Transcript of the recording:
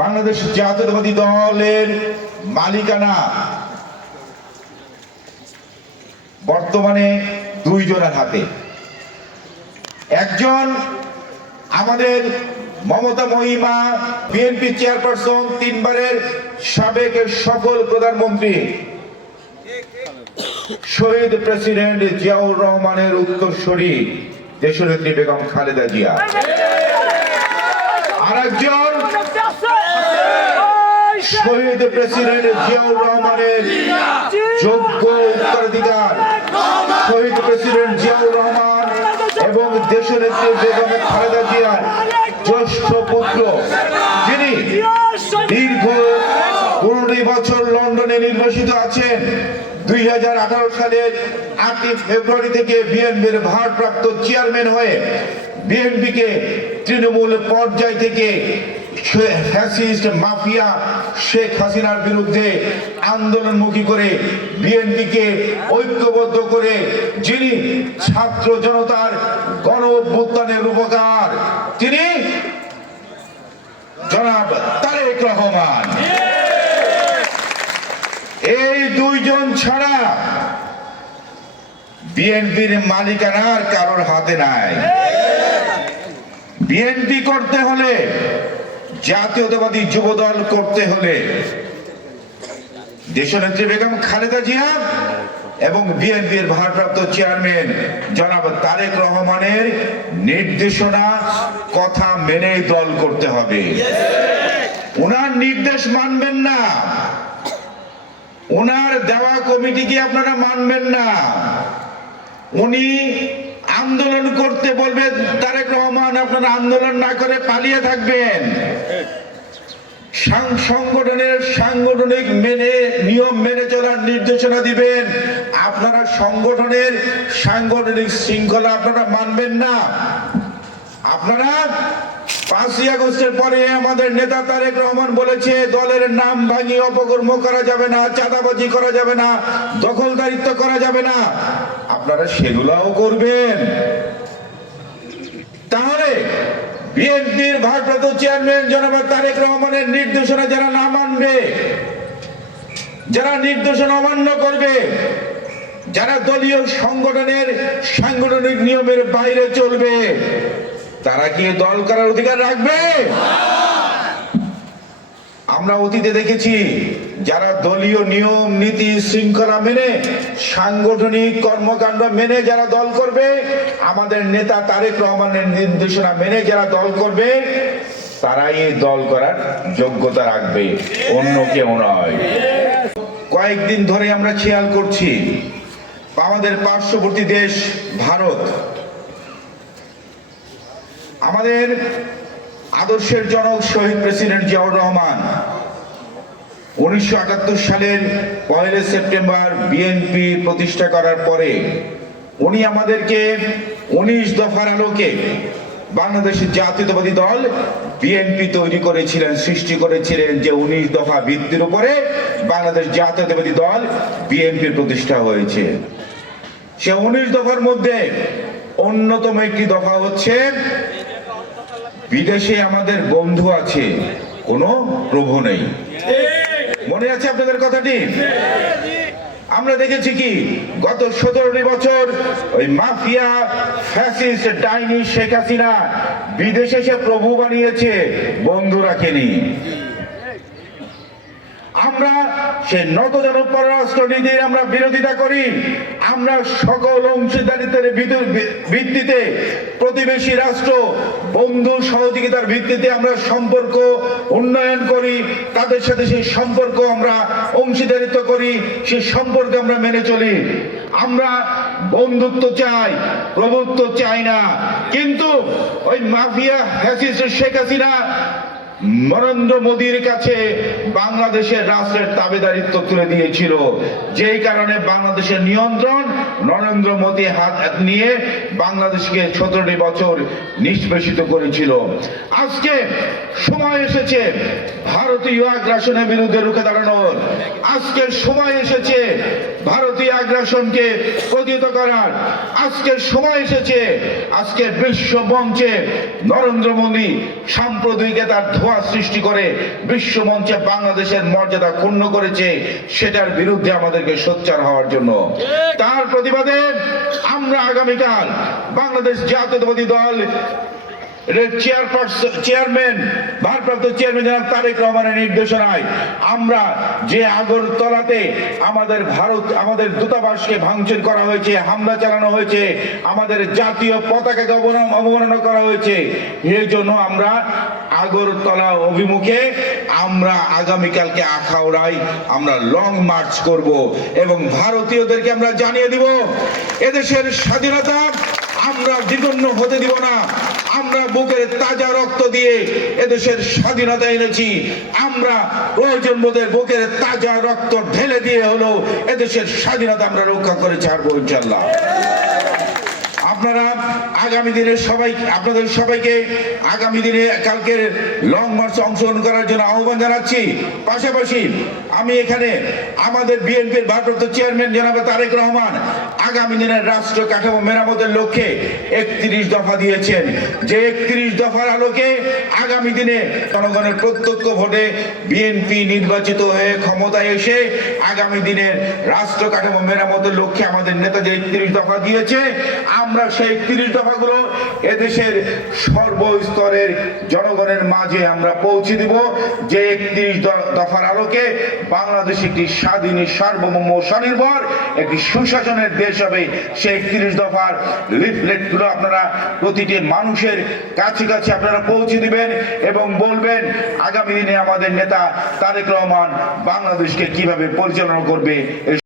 বাংলাদেশ জাতীয়তাবাদী দলের মালিকানা বর্তমানে দুইজনের হাতে। একজন আমাদের মমতা মহিমা, বিএনপি চেয়ারপারসন, তিনবারের সাবেক সফল প্রধানমন্ত্রী, শহীদ প্রেসিডেন্ট জিয়াউর রহমানের উত্তরসূরি দেশনেত্রী বেগম খালেদা জিয়া। আরেকজন শহীদ প্রেসিডেন্ট জিয়াউর রহমানের যোগ্য উত্তরাধিকার, শহীদ প্রেসিডেন্ট জিয়াউর রহমান এবং দেশনেত্রী বেগম খালেদা জিয়ার জ্যেষ্ঠ পুত্র, যিনি দীর্ঘ পনেরোটি বছর লন্ডনে নির্বাসিত আছেন। দুই হাজার আঠারো সালের আটই ফেব্রুয়ারি থেকে বিএনপির ভারপ্রাপ্ত চেয়ারম্যান হয়ে বিএনপিকে তৃণমূল পর্যায় থেকে ফ্যাসিস্ট মাফিয়া শেখ হাসিনার বিরুদ্ধে আন্দোলনমুখী করে বিএনপিকে ঐক্যবদ্ধ করে যিনি ছাত্র জনতার গণ অভ্যুত্থানের উপকার, তিনি জনাব তারেক রহমান। এই দুইজন ছাড়া বিএনপির মালিকানার কারোর হাতে নাই। বিএনপি করতে হলে জাতীয়তাবাদী যুবদল করতে হলে দেশনেত্রী বেগম খালেদা জিয়া এবং বিএনপির ভারপ্রাপ্ত চেয়ারম্যান জনাব তারেক রহমানের নির্দেশনা, কথা মেনে দল করতে হবে। ওনার নির্দেশ মানবেন না। ওনার দেওয়া কমিটিকে আপনারা মানবেন না? উনি আন্দোলন করতে বলবেন আপনারা আন্দোলন না করে পালিয়ে থাকবেন। সংগঠনের সাংগঠনিক মেনে, নিয়ম মেনে চলার নির্দেশনা দিবেন। আপনারা সংগঠনের সাংগঠনিক শৃঙ্খলা আপনারা মানবেন না। আপনারা পাঁচই আগস্টের পরে আমাদের নেতা তারেক রহমান বলেছে, দলের নাম ভাঙিয়ে অপকর্ম করা যাবে না, চাঁদাবাজি করা যাবে না, দখলদারিত্ব করা যাবে না। আপনারা সেগুলাও করবেন। তাহলে বিএনপির ভারপ্রাপ্ত চেয়ারম্যান জনাব তারেক রহমানের নির্দেশনা যারা না মানবে, যারা নির্দেশনা অমান্য করবে, যারা দলীয় সংগঠনের সাংগঠনিক নিয়মের বাইরে চলবে, তারা কি দল করার অধিকার রাখবে? আমরা অতীতে দেখেছি যারা দলীয় নিয়ম, নীতি, শৃঙ্খলা মেনে, সাংগঠনিক কর্মকাণ্ড মেনে যারা দল করবে, আমাদের নেতা তারেক রহমানের নির্দেশনা মেনে যারা দল করবে, তারাই এই দল করার যোগ্যতা রাখবে, অন্য কেউ নয়। কয়েকদিন ধরে আমরা খেয়াল করছি, আমাদের পার্শ্ববর্তী দেশ ভারত, আমাদের আদর্শের জনক শহীদ প্রেসিডেন্ট জিয়াউর রহমান উনিশশো আটাত্তর সালের পয়লা সেপ্টেম্বর বিএনপি প্রতিষ্ঠা করার পরে উনি আমাদেরকে উনিশ দফার আলোকে বাংলাদেশের জাতীয়তাবাদী দল বিএনপি তৈরি করেছিলেন, সৃষ্টি করেছিলেন যে উনিশ দফা ভিত্তির উপরে বাংলাদেশ জাতীয়তাবাদী দল বিএনপি প্রতিষ্ঠা হয়েছে। সে উনিশ দফার মধ্যে অন্যতম একটি দফা হচ্ছে বিদেশে আমাদের বন্ধু আছে, কোনো প্রভু নেই। মনে আছে আপনাদের কথাটি? আমরা দেখেছি কি, গত সতেরোটি বছর ওই মাফিয়া ফ্যাসিস্ট ডাইনি শেখ হাসিনা বিদেশে সে প্রভু বানিয়েছে বন্ধু রাখেনি আমরা সে নতজন পররাষ্ট্র নীতির আমরা বিরোধিতা করি। আমরা সকল অংশীদারিত্বের ভিত্তিতে প্রতিবেশী রাষ্ট্র বন্ধু সহযোগিতার ভিত্তিতে আমরা সম্পর্ক উন্নয়ন করি। তাদের সাথে সেই সম্পর্ক আমরা অংশীদারিত্ব করি। সেই সম্পর্কে আমরা মেনে চলি। আমরা বন্ধুত্ব চাই, প্রভুত্ব চাই না। কিন্তু ওই মাফিয়া হ্যাসিস শেখ হাসিনা নরেন্দ্র মোদীর কাছে বাংলাদেশের রাষ্ট্রের তাবেদারিত্ব তুলে দিয়েছিল। যেই কারণে বাংলাদেশের নিয়ন্ত্রণ নরেন্দ্র মোদী হাত নিয়ে বাংলাদেশকে সতেরোটি বছর নিষ্পেষিত করেছিল। আজকে সময় এসেছে ভারতীয় আগ্রাসনের বিরুদ্ধে রুখে দাঁড়ানোর। আজকে সময় এসেছে ভারতীয় আগ্রাসনকে প্রতিহত করার আজকের সময় এসেছে। আজকে বিশ্ব মঞ্চে নরেন্দ্র মোদী সাম্প্রদায়িকতার ধোঁয়া ধোঁয়া সৃষ্টি করে বিশ্ব মঞ্চে বাংলাদেশের মর্যাদা ক্ষুণ্ণ করেছে সেটার বিরুদ্ধে আমাদেরকে সোচ্চার হওয়ার জন্য। তার প্রতিবাদে আমরা আগামীকাল বাংলাদেশ জাতীয়তাবাদী দল চেয়ারম্যান ভারপ্রাপ্ত চেয়ারম্যান তারেক নির্দেশনায় আমরা যে আগরতলাতে আমাদের ভারত, আমাদের দূতাবাসকে করা হয়েছে, হামলা চালানো হয়েছে, আমাদের জাতীয় অবমাননা করা হয়েছে জন্য আমরা আগরতলা অভিমুখে আমরা আগামীকালকে আখাউড়ায় আমরা লং মার্চ করব এবং ভারতীয়দেরকে আমরা জানিয়ে দিব, এদেশের স্বাধীনতা আমরা দ্বিগণ্য হতে দিব না। আমরা বুকের তাজা রক্ত দিয়ে এদেশের স্বাধীনতা এনেছি। আমরা প্রয়োজন বোধে বুকের তাজা রক্ত ঢেলে দিয়ে হলো এদেশের স্বাধীনতা আমরা রক্ষা করে ছাড়বো ইনশাল্লাহ আপনারা আগামী দিনে সবাই, আপনাদের সবাইকে আগামী দিনে কালকের লং মার্চে অংশগ্রহণ করার জন্য আহ্বান জানাচ্ছি। পাশাপাশি আমি এখানে আমাদের বিএনপির ভারপ্রাপ্ত চেয়ারম্যান জনাবে তারেক রহমান আগামী দিনের রাষ্ট্র কাঠামো মেরামতের লক্ষ্যে একত্রিশ দফা দিয়েছেন। যে একত্রিশ দফার আলোকে আগামী দিনে জনগণের প্রত্যক্ষ ভোটে বিএনপি নির্বাচিত হয়ে ক্ষমতায় এসে আগামী দিনের রাষ্ট্র কাঠামো মেরামতের লক্ষ্যে আমাদের নেতা যে একত্রিশ দফা দিয়েছে। আমরা সেই একত্রিশ দফাগুলো এদেশের সর্বস্তরের জনগণের মাঝে আমরা পৌঁছে দিব। যে একত্রিশ দফার আলোকে বাংলাদেশ একটি স্বাধীন, সার্বভৌম, স্বনির্ভর একটি সুশাসনের দেশ হবে। সেই একত্রিশ দফার লিফলেটগুলো আপনারা প্রতিটি মানুষের কাছে কাছে আপনারা পৌঁছে দিবেন এবং বলবেন, আগামী দিনে আমাদের নেতা তারেক রহমান বাংলাদেশকে কীভাবে পরিচালনা করবে?